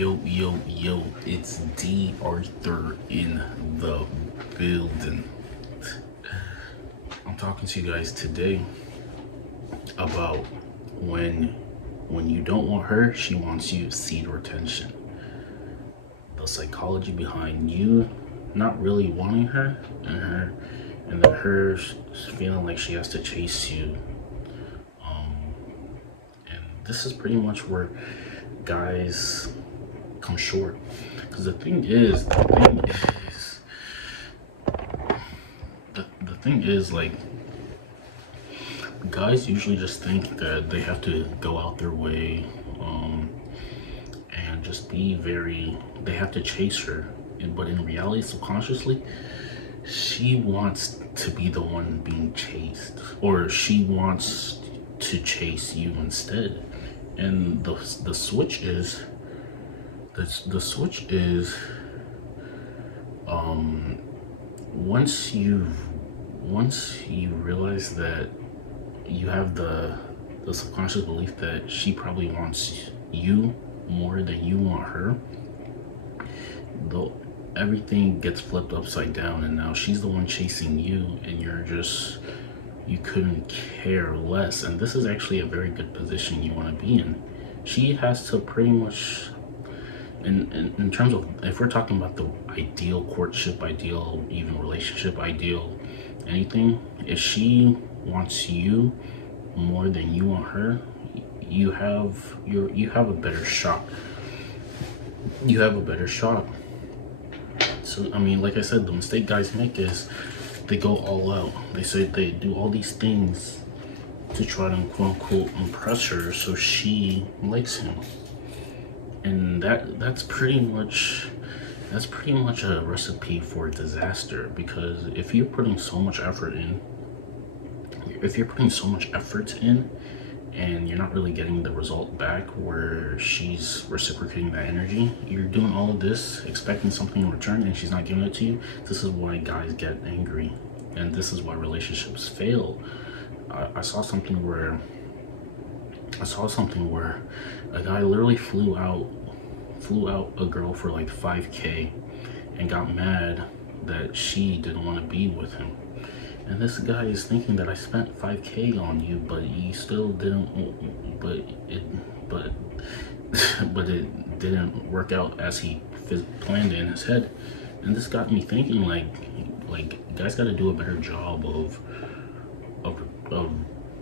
Yo, it's D.Arthur in the building. I'm talking to you guys today about when you don't want her, she wants you, seed retention. The psychology behind you not really wanting her and then her feeling like she has to chase you. And this is pretty much where guys come short. Because the thing is, like, guys usually just think that they have to go out their way, and just be they have to chase her. But in reality, subconsciously, she wants to be the one being chased, or she wants to chase you instead. And the switch is once you realize that you have the subconscious belief that she probably wants you more than you want her, though everything gets flipped upside down, and now she's the one chasing you, and you couldn't care less. And this is actually a very good position you want to be in. She has to pretty much, in terms of, if we're talking about the ideal courtship, ideal even relationship, ideal anything, if she wants you more than you want her, you have a better shot. You have a better shot. So I mean, like I said, the mistake guys make is they go all out. They say they do all these things to try to quote unquote impress her so she likes him. And that's pretty much a recipe for disaster, because if you're putting so much effort in and you're not really getting the result back where she's reciprocating that energy, you're doing all of this expecting something in return and she's not giving it to you. This is why guys get angry, and this is why relationships fail. I saw something where a guy literally flew out a girl for like 5K and got mad that she didn't want to be with him. And this guy is thinking that I spent 5K on you, but you still didn't, but it didn't work out as he planned it in his head. And this got me thinking, like guys got to do a better job of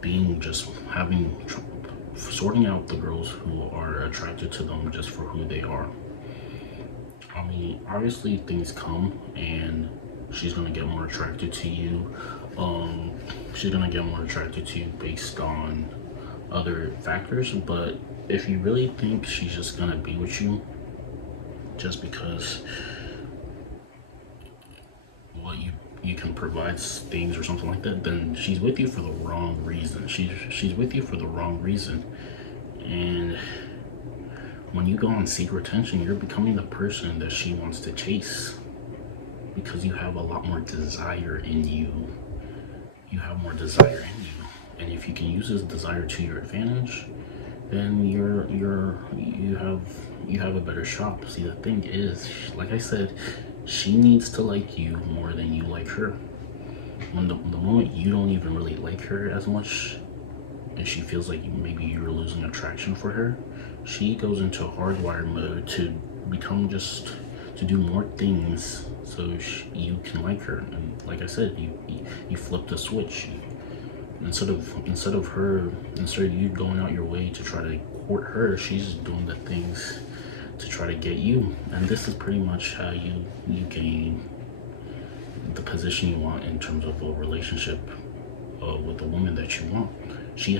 being just sorting out the girls who are attracted to them just for who they are. I mean, obviously things come and she's gonna get more attracted to you. She's gonna get more attracted to you based on other factors. But if you really think she's just gonna be with you just because you can provide things or something like that, then she's with you for the wrong reason. She's with you for the wrong reason. And when you go on seek retention, you're becoming the person that she wants to chase, because you have a lot more desire in you. You have more desire in you, and if you can use this desire to your advantage, then you have a better shot. See, the thing is, like I said, she needs to like you more than you like her. When the moment you don't even really like her as much, and she feels like maybe you're losing attraction for her, she goes into hardwired mode to do more things so you can like her. And like I said, you flip the switch. Instead of you going out your way to try to court her, she's doing the things to try to get you. And this is pretty much how you gain the position you want in terms of a relationship with the woman that you want. She's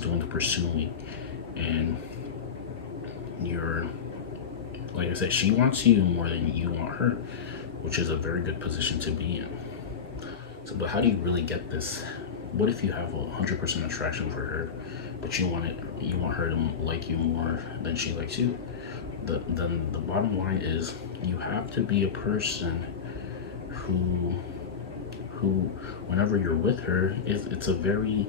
doing the pursuing, and like I said, she wants you more than you want her, which is a very good position to be in. So, but how do you really get this? What if you have 100% attraction for her, but you want her to like you more than she likes you? Then the bottom line is, you have to be a person who whenever you're with her, it's a very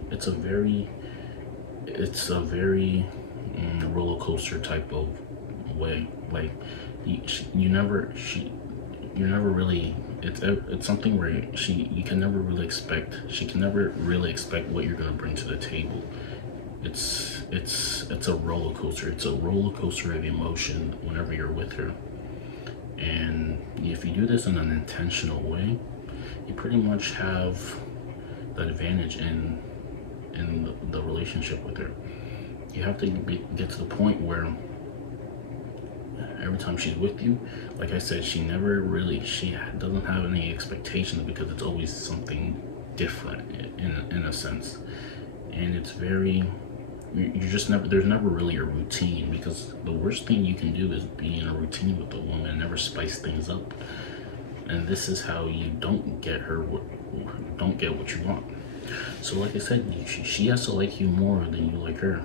roller coaster type of way. Like you're never really. It's something where you can never really expect. She can never really expect what you're gonna bring to the table. It's a roller coaster. It's a roller coaster of emotion whenever you're with her. And if you do this in an intentional way, you pretty much have that advantage in the relationship with her. You have to get to the point where every time she's with you, like I said, she doesn't have any expectations, because it's always something different in a sense. And it's very, there's never really a routine, because the worst thing you can do is be in a routine with a woman and never spice things up. And this is how you don't get what you want. So like I said, she has to like you more than you like her.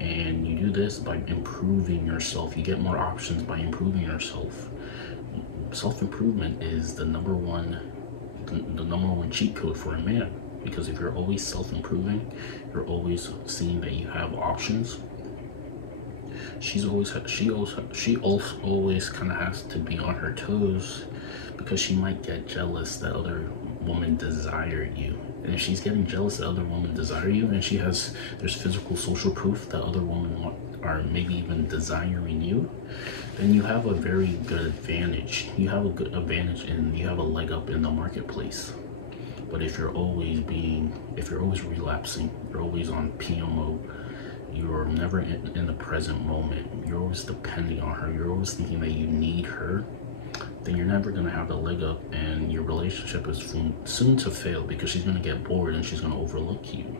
And you do this by improving yourself. You get more options by improving yourself. Self-improvement is the number one cheat code for a man. Because if you're always self-improving, you're always seeing that you have options. She always kind of has to be on her toes, because she might get jealous that other women desire you. And if she's getting jealous that other women desire you, and there's physical social proof that other women are maybe even desiring you, then you have a very good advantage. You have a good advantage, and you have a leg up in the marketplace. But if you're always relapsing, you're always on PMO, you're never in the present moment, you're always depending on her, you're always thinking that you need her, then you're never going to have the leg up, and your relationship is soon to fail, because she's going to get bored and she's going to overlook you.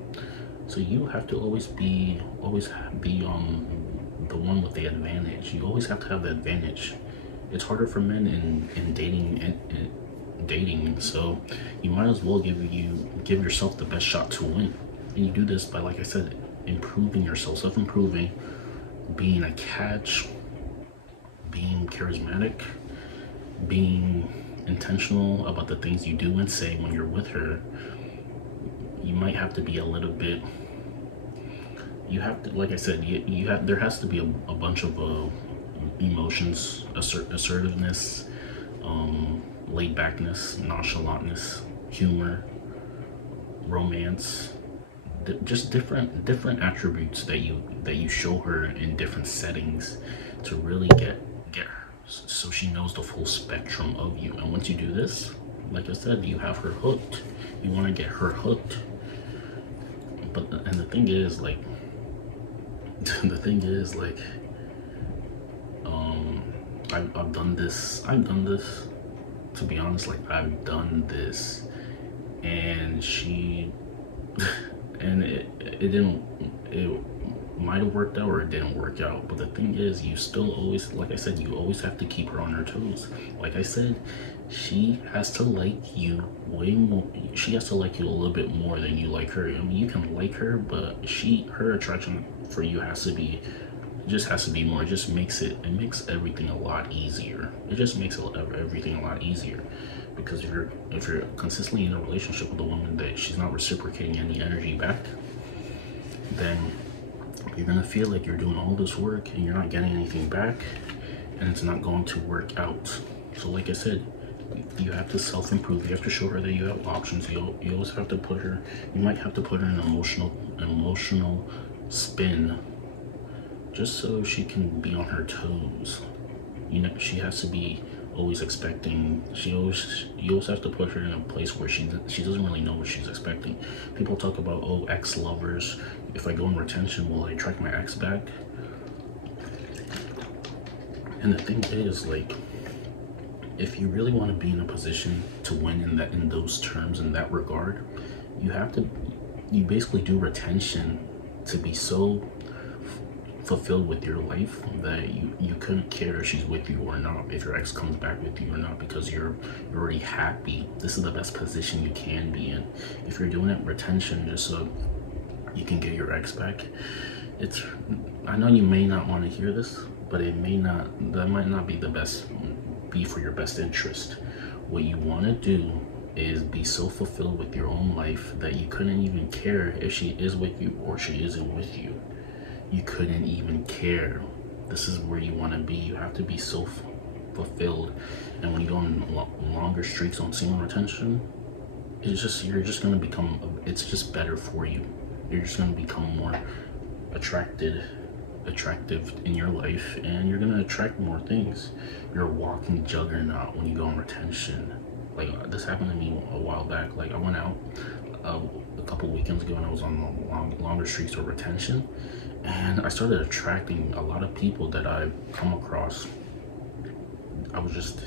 So you have to always be the one with the advantage. You always have to have the advantage. It's harder for men in dating, so you might as well give yourself the best shot to win. And you do this by, like I said, improving yourself, self-improving, being a catch, being charismatic, being intentional about the things you do and say when you're with her. You might have to be a little bit, you have to, like I said, there has to be a bunch of emotions, assertiveness, laid backness, nonchalantness, humor, romance, just different attributes that you show her in different settings to really get her, so she knows the full spectrum of you. And once you do this, like I said, you have her hooked. You want to get her hooked. And the thing is, like, I've done this. To be honest, like, I've done this, and it might have worked out or it didn't work out. But the thing is, you still always, like I said, you always have to keep her on her toes. Like I said, she has to like you way more. She has to like you a little bit more than you like her. I mean, you can like her, but her attraction for you has to be more. It just makes everything a lot easier. It just makes everything a lot easier, because if you're consistently in a relationship with a woman that she's not reciprocating any energy back, then you're gonna feel like you're doing all this work and you're not getting anything back, and it's not going to work out. So like I said, you have to self-improve. You have to show her that you have options. You always have to you might have to put her in an emotional spin, just so she can be on her toes. She has to be always expecting. You always have to put her in a place where she doesn't really know what she's expecting. People talk about, oh, ex-lovers. If I go in retention, will I attract my ex back? And the thing is, like, if you really want to be in a position to win in those terms, in that regard, you basically do retention to be so fulfilled with your life that you couldn't care if she's with you or not, if your ex comes back with you or not, because you're already happy. This is the best position you can be in. If you're doing it retention just so you can get your ex back, I know you may not want to hear this, but that might not be for your best interest. What you want to do is be so fulfilled with your own life that you couldn't even care if she is with you or she isn't with you. You couldn't even care. This is where you want to be. You have to be so fulfilled. And when you go on longer streaks on semen retention, you're just going to become, it's just better for you. You're just going to become more attractive in your life, and you're going to attract more things. You're a walking juggernaut when you go on retention. Like, this happened to me a while back. Like, I went out a couple weekends ago and I was on the longer streaks of retention, and I started attracting a lot of people that I've come across. I was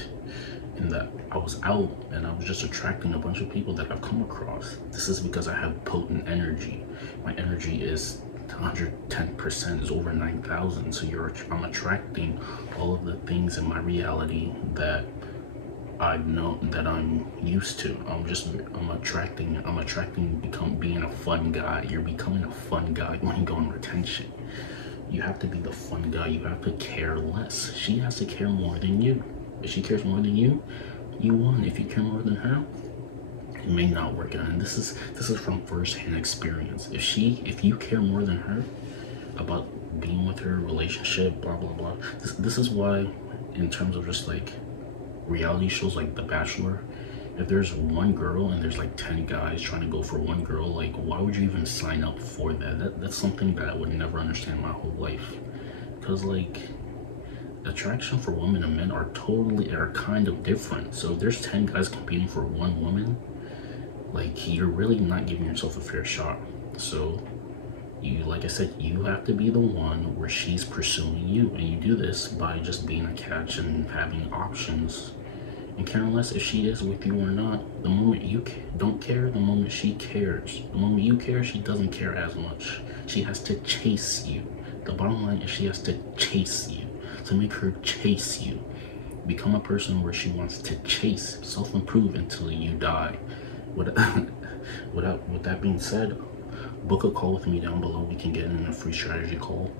out and I was just attracting a bunch of people that I've come across. This is because I have potent energy. My energy is 110%, is over 9,000. So I'm attracting all of the things in my reality that I know that I'm used to. I'm attracting being a fun guy. You're becoming a fun guy when you go on retention. You have to be the fun guy. You have to care less. She has to care more than you. If she cares more than you, you won. If you care more than her, it may not work out. And this is from first-hand experience. If you care more than her about being with her, relationship, blah blah blah. This is why, in terms of just like reality shows like The Bachelor, if there's one girl and there's like 10 guys trying to go for one girl, like, why would you even sign up for that? That's something that I would never understand my whole life. Because like, attraction for women and men are kind of different. So if there's 10 guys competing for one woman, like, you're really not giving yourself a fair shot. So like I said, you have to be the one where she's pursuing you, and you do this by just being a catch and having options and caring less if she is with you or not. The moment you don't care, the moment she cares. The moment you care, she doesn't care as much. She has to chase you. The bottom line is she has to chase you. So make her chase you. Become a person where she wants to chase, self-improve until you die. With that being said, book a call with me down below. We can get in a free strategy call,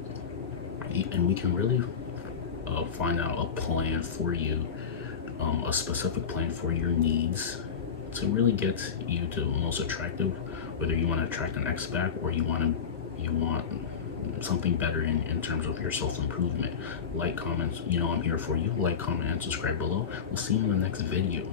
and we can really find out a plan for you, a specific plan for your needs to really get you to most attractive. Whether you want to attract an ex back or you want something better in terms of your self-improvement. Like, comments, I'm here for you. Like, comment, and subscribe below. We'll see you in the next video.